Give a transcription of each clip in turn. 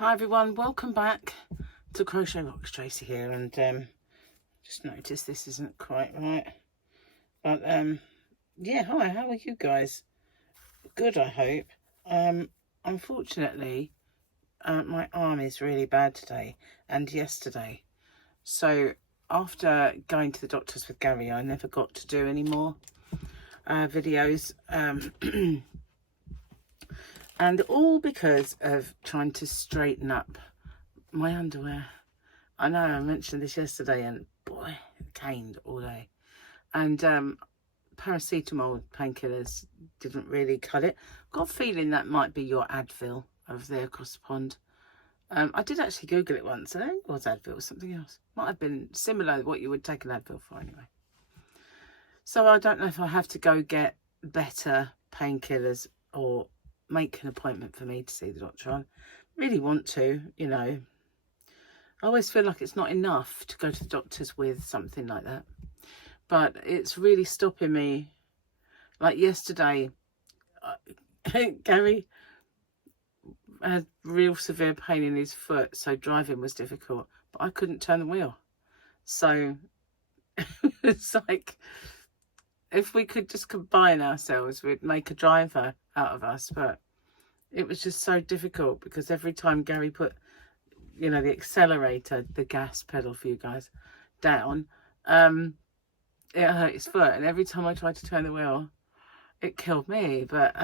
Hi everyone, welcome back to CrochetRocks. Tracy here, and just noticed this isn't quite right, but yeah, hi, how are you guys? Good, I hope. Unfortunately, my arm is really bad today and yesterday, so after going to the doctors with Gary, I never got to do any more videos, and all because of trying to straighten up my underwear. I know I mentioned this yesterday, and boy, it caned all day. And paracetamol painkillers didn't really cut it. Got a feeling that might be your Advil over there across the pond. I did actually Google it once. I don't think it was Advil or something else. Might have been similar to what you would take an Advil for anyway. So I don't know if I have to go get better painkillers or make an appointment for me to see the doctor. I really want to, you know. I always feel like it's not enough to go to the doctors with something like that. But it's really stopping me. Like yesterday, Gary had real severe pain in his foot, so driving was difficult. But I couldn't turn the wheel. So it's like, if we could just combine ourselves, we'd make a driver out of us. But it was just so difficult because every time Gary put, you know, the accelerator, the gas pedal for you guys, down, it hurt his foot. And every time I tried to turn the wheel, it killed me. But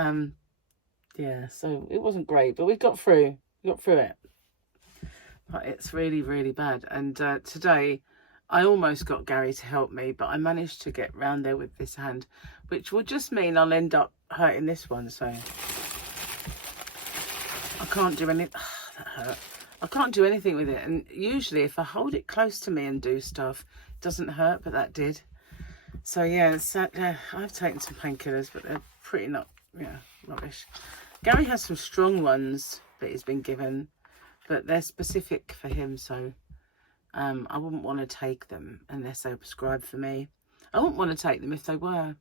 yeah, so it wasn't great, but we got through it. But it's really, really bad. And today I almost got Gary to help me, but I managed to get round there with this hand, which will just mean I'll end up hurting this one. So I can't do anything. That hurt. I can't do anything with it. And usually if I hold it close to me and do stuff, it doesn't hurt, but that did. So yeah, I've taken some painkillers, but they're pretty rubbish. Gary has some strong ones that he's been given, but they're specific for him, so I wouldn't want to take them unless they were prescribed for me. I wouldn't want to take them if they were.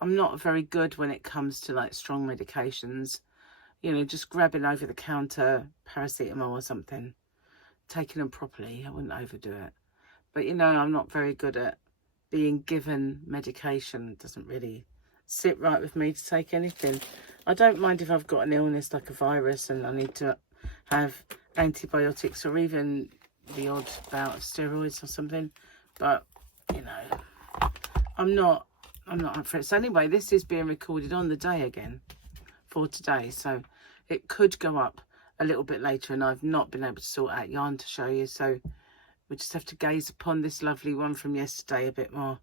I'm not very good when it comes to like strong medications. You know, just grabbing over the counter paracetamol or something, taking them properly. I wouldn't overdo it. But you know, I'm not very good at being given medication. It doesn't really sit right with me to take anything. I don't mind if I've got an illness like a virus and I need to have antibiotics or even the odd bout of steroids or something. But you know, I'm not up for it. So anyway, this is being recorded on the day again for today, so it could go up a little bit later, and I've not been able to sort out yarn to show you, so we just have to gaze upon this lovely one from yesterday a bit more.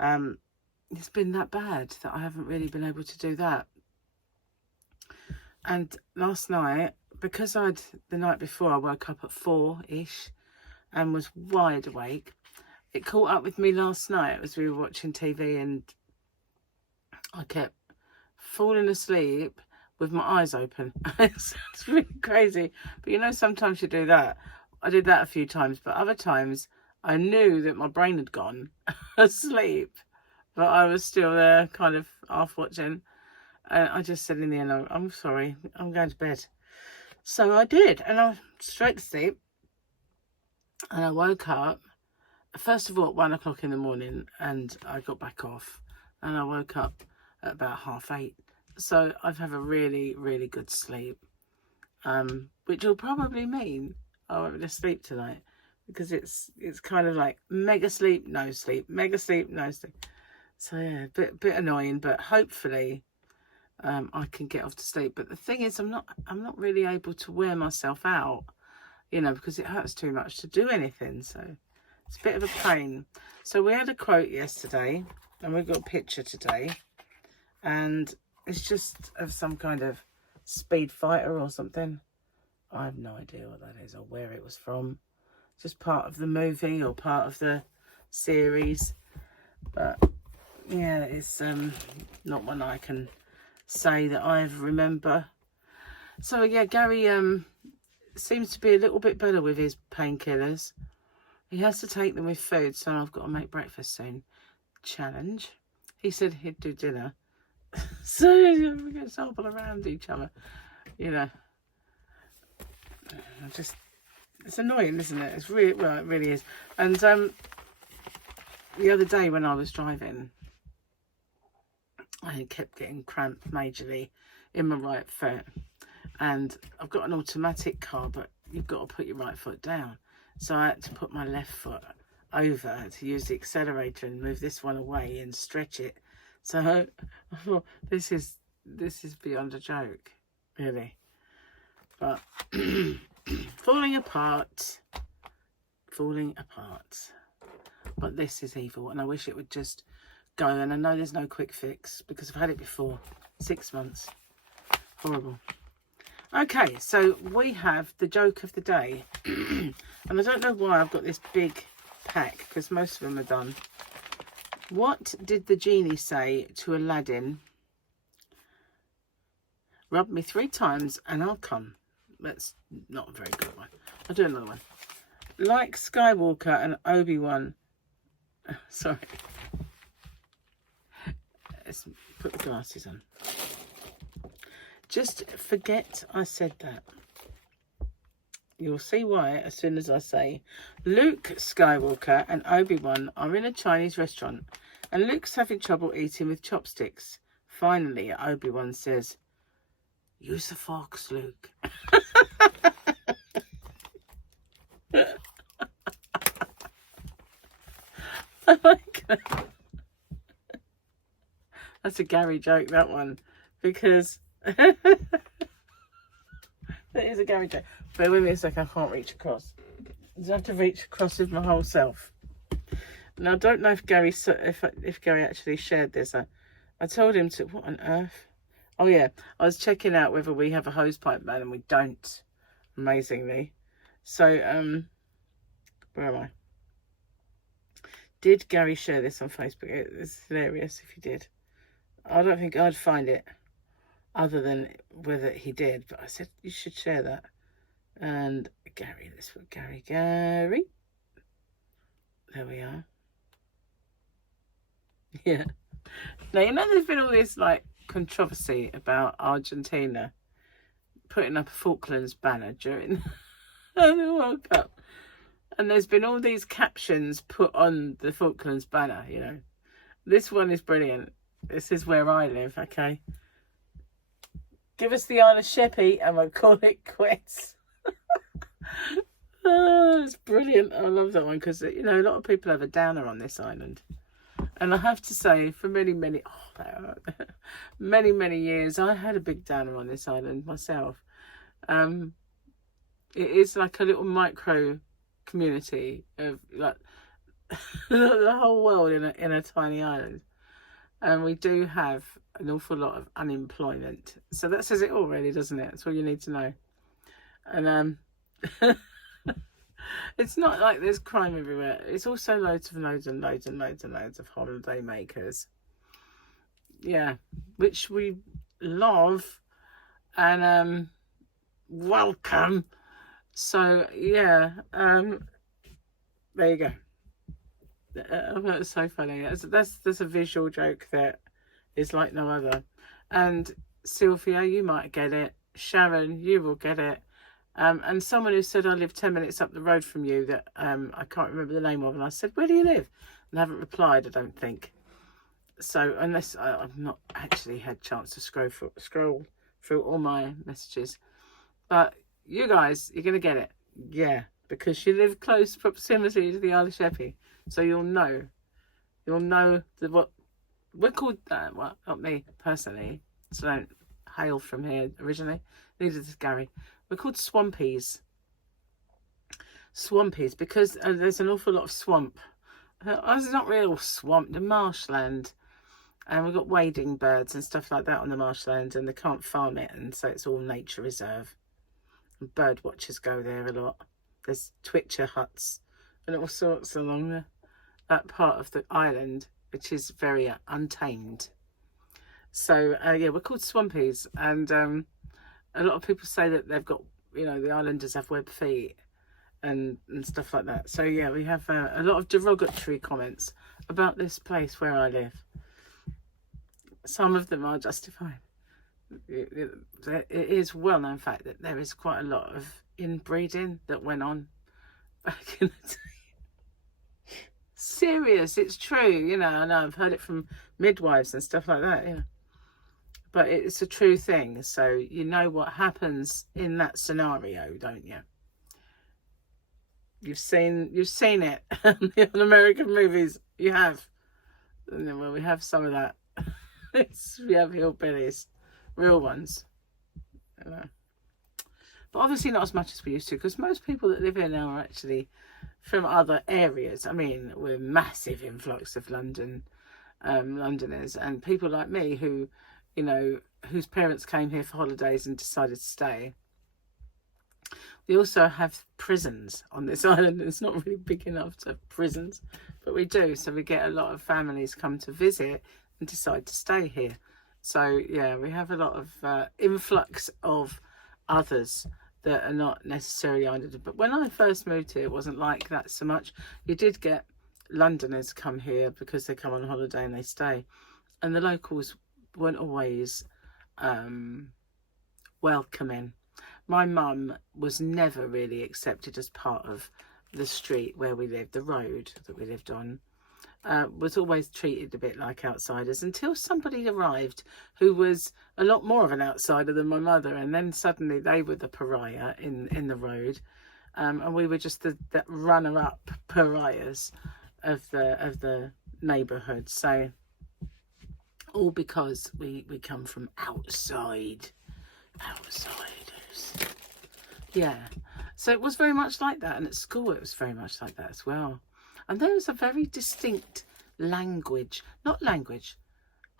It's been that bad that I haven't really been able to do that. And last night, because the night before I woke up at 4-ish and was wide awake, it caught up with me last night as we were watching TV, and I kept falling asleep with my eyes open. It's really crazy, but you know, sometimes you do that. I did that a few times, but other times I knew that my brain had gone asleep, but I was still there kind of half watching, and I just said in the end, I'm sorry, I'm going to bed. So I did, and I straight to sleep, and I woke up first of all at 1 o'clock in the morning, and I got back off, and I woke up at about 8:30. So I've had a really, really good sleep, which will probably mean I won't be able to sleep tonight, because it's kind of like mega sleep, no sleep, mega sleep, no sleep. So yeah, bit annoying, but hopefully I can get off to sleep. But the thing is, I'm not really able to wear myself out, you know, because it hurts too much to do anything. So it's a bit of a pain. So we had a quote yesterday, and we've got a picture today, and it's just of some kind of speed fighter or something. I have no idea what that is or where it was from. Just part of the movie or part of the series. But yeah, it's not one I can say that I remember. So yeah, Gary seems to be a little bit better with his painkillers. He has to take them with food, so I've got to make breakfast soon. Challenge. He said he'd do dinner. So we're going to sample around each other, you know. it's annoying, isn't it? It's really, well, it really is. And the other day when I was driving, I kept getting cramped majorly in my right foot. And I've got an automatic car, but you've got to put your right foot down. So I had to put my left foot over to use the accelerator and move this one away and stretch it. So I thought, this is beyond a joke, really. But falling apart. But this is evil, and I wish it would just go. And I know there's no quick fix because I've had it before. 6 months. Horrible. Okay, so we have the joke of the day. And I don't know why I've got this big pack, because most of them are done. What did the genie say to Aladdin? Rub me 3 times and I'll come. That's not a very good one. I'll do another one. Like Skywalker and Obi-Wan. Sorry. Let's put the glasses on. Just forget I said that. You'll see why as soon as I say Luke Skywalker and Obi-Wan are in a Chinese restaurant and Luke's having trouble eating with chopsticks. Finally, Obi-Wan says, use the forks, Luke. I like that. That's a Gary joke, that one, because that is a Gary joke. Bear with me a second, I can't reach across. I have to reach across with my whole self. Now, I don't know if Gary actually shared this. I told him to, what on earth? Oh yeah, I was checking out whether we have a hosepipe ban, and we don't, amazingly. So, where am I? Did Gary share this on Facebook? It's hilarious if he did. I don't think I'd find it other than whether he did, but I said you should share that. And Gary, let's put Gary. There we are. Yeah. Now, you know there's been all this like controversy about Argentina putting up a Falklands banner during the World Cup. And there's been all these captions put on the Falklands banner, you know. This one is brilliant. This is where I live, okay? Give us the Isle of Shippy and we'll call it quits. Oh, it's brilliant. I love that one because, you know, a lot of people have a downer on this island. And I have to say, for many years, I had a big downer on this island myself. It is like a little micro community of like the whole world in a tiny island. And we do have an awful lot of unemployment. So that says it all, really, doesn't it? That's all you need to know. And it's not like there's crime everywhere. It's also loads of holiday makers. Yeah, which we love and welcome. So yeah, there you go. That was so funny. That's a visual joke that is like no other. And Sylvia, you might get it. Sharon, you will get it. And someone who said I live 10 minutes up the road from you that I can't remember the name of, and I said, where do you live? And I haven't replied, I don't think. So unless I've not actually had a chance to scroll through all my messages. But you guys, you're going to get it. Yeah, because you live close proximity to the Isle of Shippy. So you'll know what we're called. Well, not me personally. So I don't hail from here originally. Neither does Gary. We're called Swampies. Swampies because there's an awful lot of swamp. It's not real swamp, the marshland. And we've got wading birds and stuff like that on the marshland, and they can't farm it, and so it's all nature reserve. And bird watchers go there a lot. There's twitcher huts and all sorts along that part of the island, which is very untamed. So yeah, we're called Swampies, and a lot of people say that they've got, you know, the islanders have web feet and stuff like that. So yeah, we have a lot of derogatory comments about this place where I live. Some of them are justified. It is well known fact that there is quite a lot of inbreeding that went on back in the day. Serious, it's true, you know. I know I've heard it from midwives and stuff like that, yeah. But it's a true thing, so you know what happens in that scenario, don't you? You've seen it in American movies. You have. And then, well, we have some of that. We have hillbillies, real ones. But obviously not as much as we used to, because most people that live here now are actually from other areas. I mean, we're a massive influx of Londoners, and people like me who, you know, whose parents came here for holidays and decided to stay. We also have prisons on this island. It's not really big enough to have prisons, but we do. So we get a lot of families come to visit and decide to stay here. So yeah, we have a lot of influx of others that are not necessarily islanders. But when I first moved here, it wasn't like that so much. You did get Londoners come here because they come on holiday and they stay, and the locals weren't always welcoming. My mum was never really accepted as part of the street where we lived, the road that we lived on. Was always treated a bit like outsiders until somebody arrived who was a lot more of an outsider than my mother, and then suddenly they were the pariah in the road, and we were just the runner-up pariahs of the neighbourhood. So all because we come from outsiders. Yeah, so it was very much like that, and at school it was very much like that as well. And there was a very distinct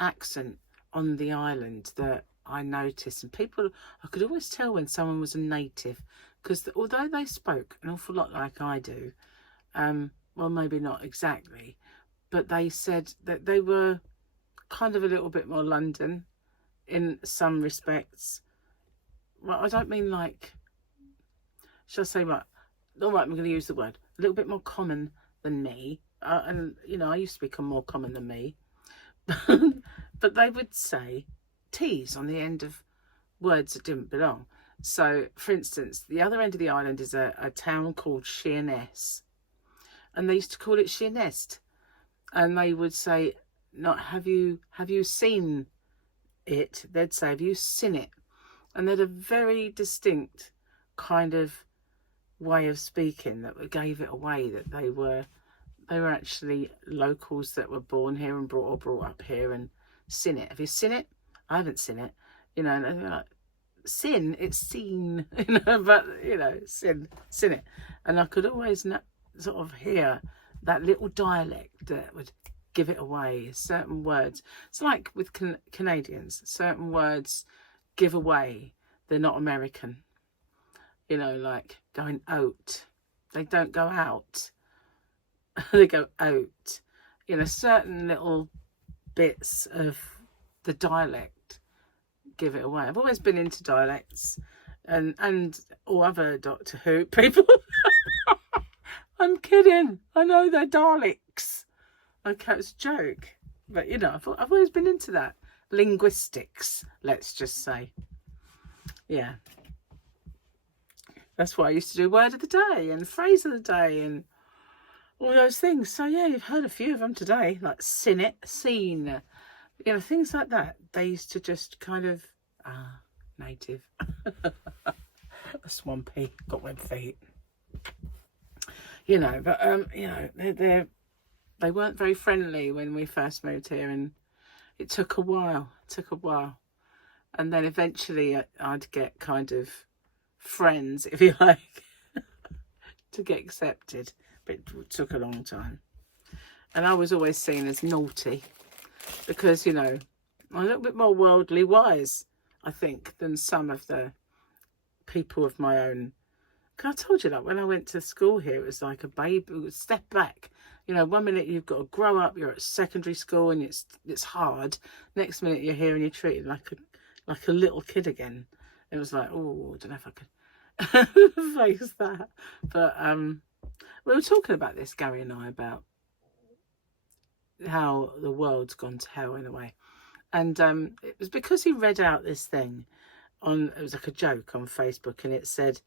accent on the island that I noticed. And people, I could always tell when someone was a native, because although they spoke an awful lot like I do, well, maybe not exactly, but they said that they were kind of a little bit more London in some respects. Well, I don't mean like, shall I say what? All right, I'm going to use the word. A little bit more common than me, and you know, I used to become more common than me, but they would say T's on the end of words that didn't belong. So for instance, the other end of the island is a town called Sheerness, and they used to call it Sheernest, and they would say, not have you seen it, they'd say, have you seen it? And they had a very distinct kind of way of speaking that gave it away that they were actually locals that were born here and brought up here and seen it. Have you seen it? I haven't seen it. You know, and they're like, sin, it's seen, you know, but you know, sin it. And I could always sort of hear that little dialect that would give it away. Certain words, it's like with Canadians, certain words give away they're not American. You know, like going out. They don't go out. They go out. You know, certain little bits of the dialect give it away. I've always been into dialects and all other Doctor Who people. I'm kidding. I know they're Daleks. Okay, it's a joke. But, you know, I've always been into that. Linguistics, let's just say. Yeah. That's why I used to do word of the day and phrase of the day and all those things. So, yeah, you've heard a few of them today, like seen it, seen, you know, things like that. They used to just kind of, native. A swampy, got web feet. You know, but, you know, they weren't very friendly when we first moved here, and it took a while. And then eventually I'd get kind of friends, if you like, to get accepted, but it took a long time. And I was always seen as naughty because, you know, I'm a little bit more worldly wise, I think, than some of the people of my own. I told you that when I went to school here, it was like a baby. It would step back. You know, one minute you've got to grow up, you're at secondary school and it's hard. Next minute you're here and you're treated like a little kid again. It was like, oh, I don't know if I could face that. But we were talking about this, Gary and I, about how the world's gone to hell in a way. And it was because he read out this thing it was like a joke on Facebook, and it said,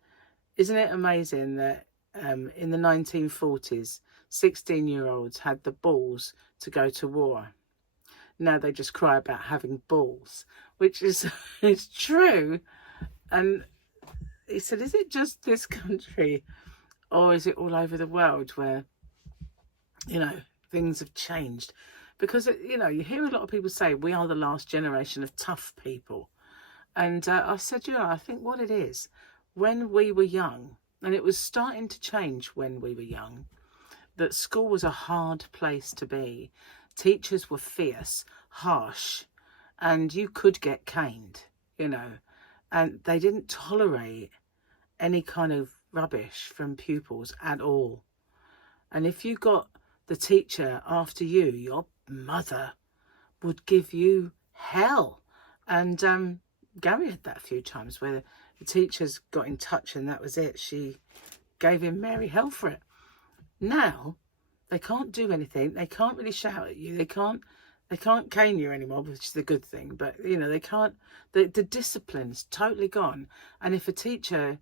isn't it amazing that in the 1940s, 16-year-olds had the balls to go to war. Now they just cry about having balls, which is it's true. And he said, is it just this country, or is it all over the world where, you know, things have changed? Because, you know, you hear a lot of people say we are the last generation of tough people. And I said, you know, I think what it is, when we were young, and it was starting to change when we were young, that school was a hard place to be. Teachers were fierce, harsh, and you could get caned, you know, and they didn't tolerate any kind of rubbish from pupils at all. And if you got the teacher after you, your mother would give you hell. And Gary had that a few times where the teachers got in touch and that was it. She gave him Mary hell for it. Now they can't do anything. They can't really shout at you. They can't cane you anymore, which is a good thing. But, you know, they can't, the discipline's totally gone. And if a teacher,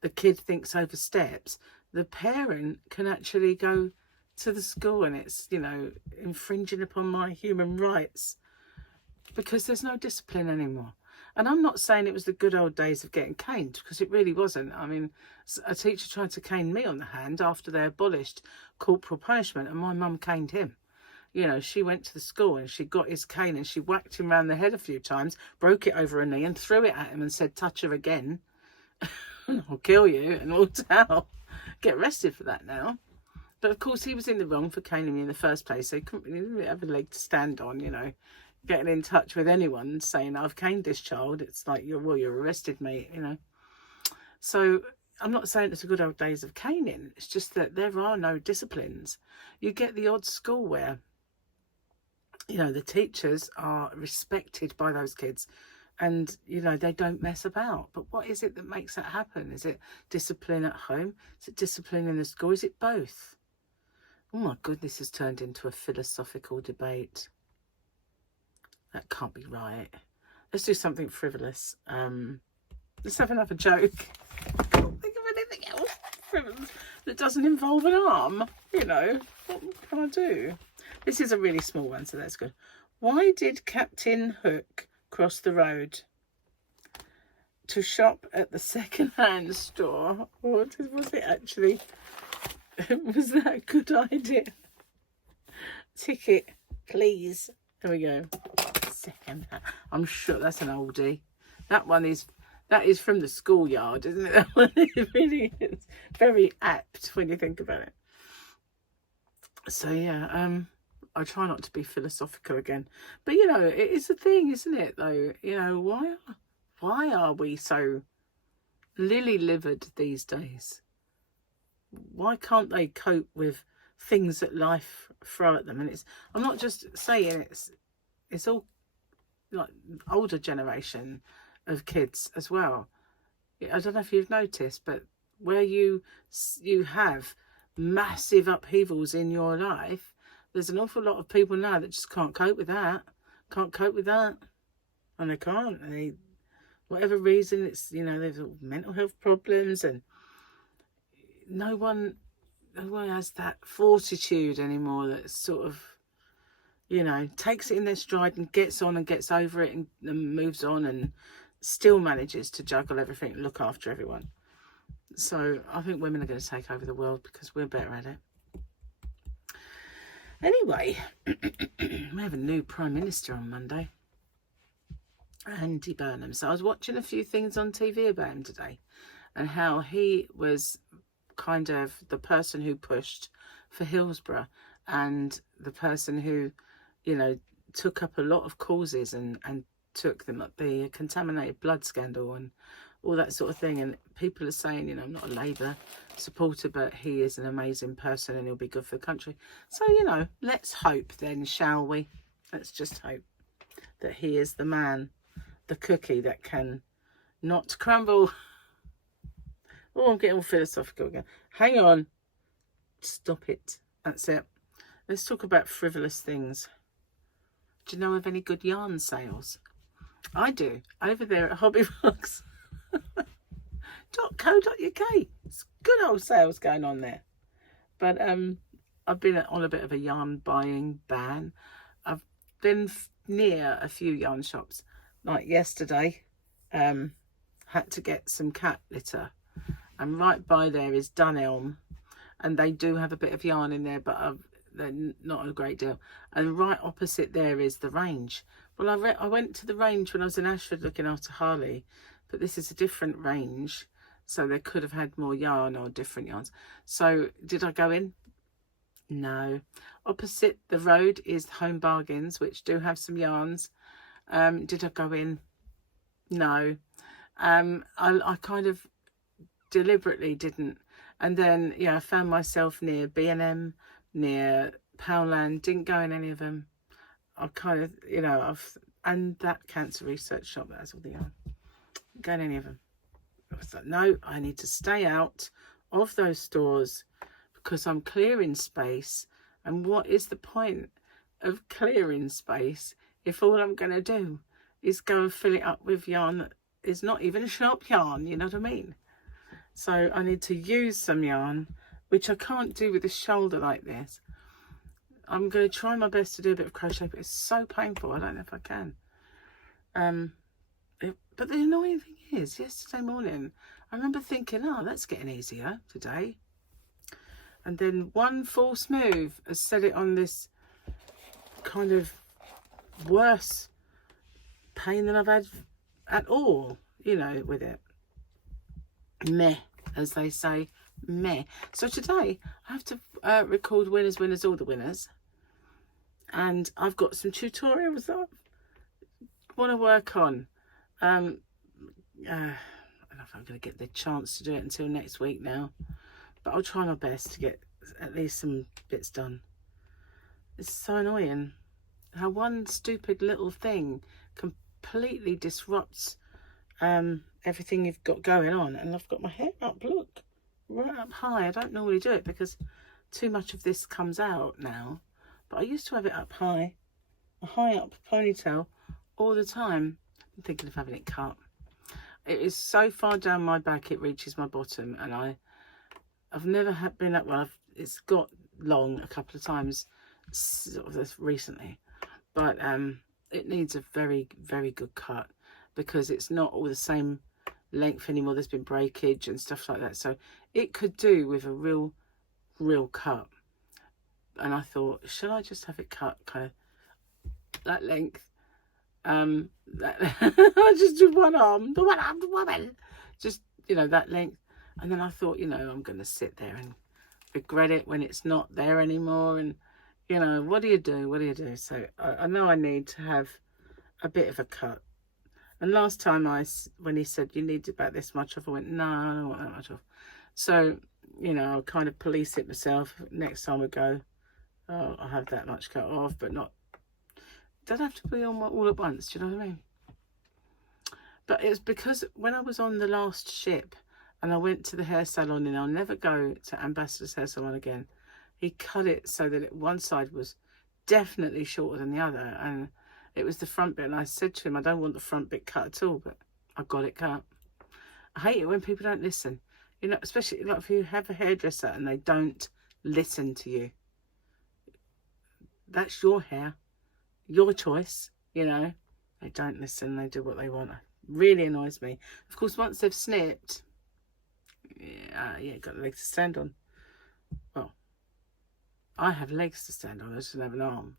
the kid thinks oversteps, the parent can actually go to the school and it's, you know, infringing upon my human rights because there's no discipline anymore. And I'm not saying it was the good old days of getting caned, because it really wasn't. I mean, a teacher tried to cane me on the hand after they abolished corporal punishment, and my mum caned him. You know, she went to the school and she got his cane and she whacked him round the head a few times, broke it over her knee and threw it at him and said, touch her again, I'll kill you, and walked out. Get arrested for that now. But of course, he was in the wrong for caning me in the first place, so he didn't really have a leg to stand on, you know. Getting in touch with anyone saying I've caned this child, it's like you're arrested, mate, you know. So I'm not saying it's the good old days of caning. It's just that there are no disciplines. You get the odd school where, you know, the teachers are respected by those kids and, you know, they don't mess about. But what is it that makes that happen? Is it discipline at home? Is it discipline in the school? Is it both? Oh my goodness, has turned into a philosophical debate. That can't be right. Let's do something frivolous. Let's have another joke. I can't think of anything else frivolous that doesn't involve an arm. You know, what can I do? This is a really small one, so that's good. Why did Captain Hook cross the road? To shop at the second-hand store. Or was it actually? Was that a good idea? Ticket, please. There we go. Second hand. I'm sure that's an oldie. That is from the schoolyard, isn't it? That one, it really is very apt when you think about it. So yeah, I try not to be philosophical again, but you know, it is a thing, isn't it? Though, you know, why are we so lily-livered these days? Why can't they cope with things that life throw at them? And I'm not just saying it's all like older generation of kids as well. I don't know if you've noticed, but where you have massive upheavals in your life, there's an awful lot of people now that just can't cope with that. And they can't. And whatever reason, it's, you know, there's mental health problems, and no one has that fortitude anymore that's sort of, you know, takes it in their stride and gets on and gets over it and moves on and still manages to juggle everything and look after everyone. So I think women are going to take over the world because we're better at it. Anyway, we have a new Prime Minister on Monday, Andy Burnham. So I was watching a few things on TV about him today and how he was kind of the person who pushed for Hillsborough and the person who, you know, took up a lot of causes and took them up the contaminated blood scandal and all that sort of thing. And people are saying, you know, I'm not a Labour supporter, but he is an amazing person and he'll be good for the country. So, you know, let's hope then, shall we? Let's just hope that he is the man, the cookie that can not crumble. Oh, I'm getting all philosophical again. Hang on. Stop it. That's it. Let's talk about frivolous things. Do you know of any good yarn sales? I do, over there at HobbyRocks. .co.uk. It's good old sales going on there. But I've been on a bit of a yarn buying ban. I've been near a few yarn shops. Like yesterday, had to get some cat litter, and right by there is Dunelm, and they do have a bit of yarn in there, but they're not a great deal. And right opposite there is the Range. Well, I went to the Range when I was in Ashford looking after Harley, but this is a different Range, so they could have had more yarn or different yarns. So did I go in? No. Opposite the road is Home Bargains, which do have some yarns. Did I go in? No. I kind of deliberately didn't. And then, yeah, I found myself near B&M, near Poundland. Didn't go in any of them. I kind of, you know, and that cancer research shop that has all the yarn. Didn't go in any of them. I was like, no, I need to stay out of those stores because I'm clearing space. And what is the point of clearing space if all I'm going to do is go and fill it up with yarn that is not even shop yarn, you know what I mean? So I need to use some yarn, which I can't do with a shoulder like this. I'm going to try my best to do a bit of crochet, but it's so painful, I don't know if I can. But the annoying thing is, yesterday morning, I remember thinking, oh, that's getting easier today. And then one false move has set it on this kind of worse pain than I've had at all, you know, with it. Meh, as they say, meh. So today I have to record winners, all the winners. And I've got some tutorials that I want to work on. I don't know if I'm going to get the chance to do it until next week now. But I'll try my best to get at least some bits done. It's so annoying how one stupid little thing completely disrupts everything you've got going on. And I've got my hair up, look, right up high. I don't normally do it because too much of this comes out now. But I used to have it up high, a high up ponytail all the time. I'm thinking of having it cut. It is so far down my back it reaches my bottom, and I've never been up, well, it's got long a couple of times sort of recently, but it needs a very, very good cut because it's not all the same length anymore. There's been breakage and stuff like that, so it could do with a real cut. And I thought, should I just have it cut kind of that length? I just do one arm, the one-armed woman, just, you know, that length. And then I thought, you know, I'm going to sit there and regret it when it's not there anymore. And, you know, what do you do? What do you do? So I know I need to have a bit of a cut. And last time when he said you need about this much off, I went, no, I don't want that much off. So, you know, I'll kind of police it myself. Next time I go, oh, I'll have that much cut off, but not, don't have to be on all at once. Do you know what I mean? But it's because when I was on the last ship, and I went to the hair salon, and I'll never go to Ambassador's hair salon again. He cut it so that one side was definitely shorter than the other. And it was the front bit. And I said to him, I don't want the front bit cut at all, but I got it cut. I hate it when people don't listen. You know, especially like if you have a hairdresser and they don't listen to you. That's your hair. Your choice, you know. They don't listen. They do what they want. It really annoys me. Of course, once they've snipped... yeah, got legs to stand on. Well, I have legs to stand on, I just don't have an arm.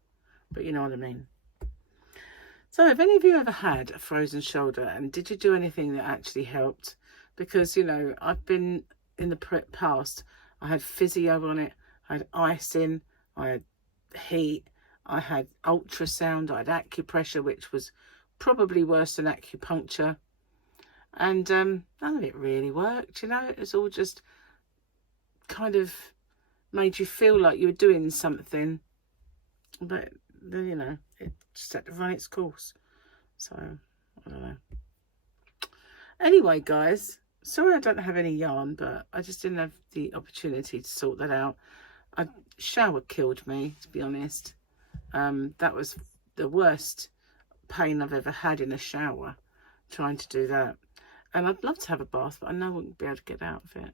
But you know what I mean. So have any of you ever had a frozen shoulder, and did you do anything that actually helped? Because, you know, I've been in the past, I had physio on it, I had icing, I had heat, I had ultrasound, I had acupressure, which was probably worse than acupuncture. And none of it really worked, you know. It was all just kind of made you feel like you were doing something. But, you know, it just had to run its course. So, I don't know. Anyway, guys, sorry I don't have any yarn, but I just didn't have the opportunity to sort that out. A shower killed me, to be honest. That was the worst pain I've ever had in a shower trying to do that. And I'd love to have a bath, but I know I wouldn't be able to get out of it.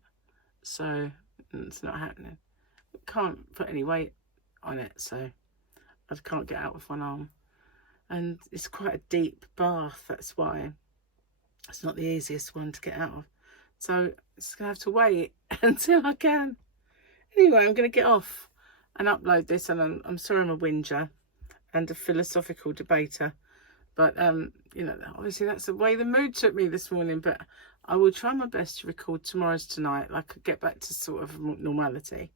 So it's not happening. I can't put any weight on it, so I can't get out with one arm. And it's quite a deep bath, that's why. It's not the easiest one to get out of. So it's going to have to wait until I can. Anyway, I'm going to get off and upload this. And I'm sorry I'm a whinger and a philosophical debater. But, you know, obviously that's the way the mood took me this morning. But I will try my best to record tomorrow's tonight. Like, get back to sort of normality.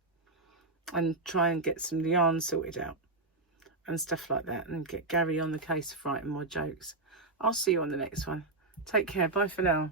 And try and get some yarn sorted out. And stuff like that. And get Gary on the case of writing more jokes. I'll see you on the next one. Take care. Bye for now.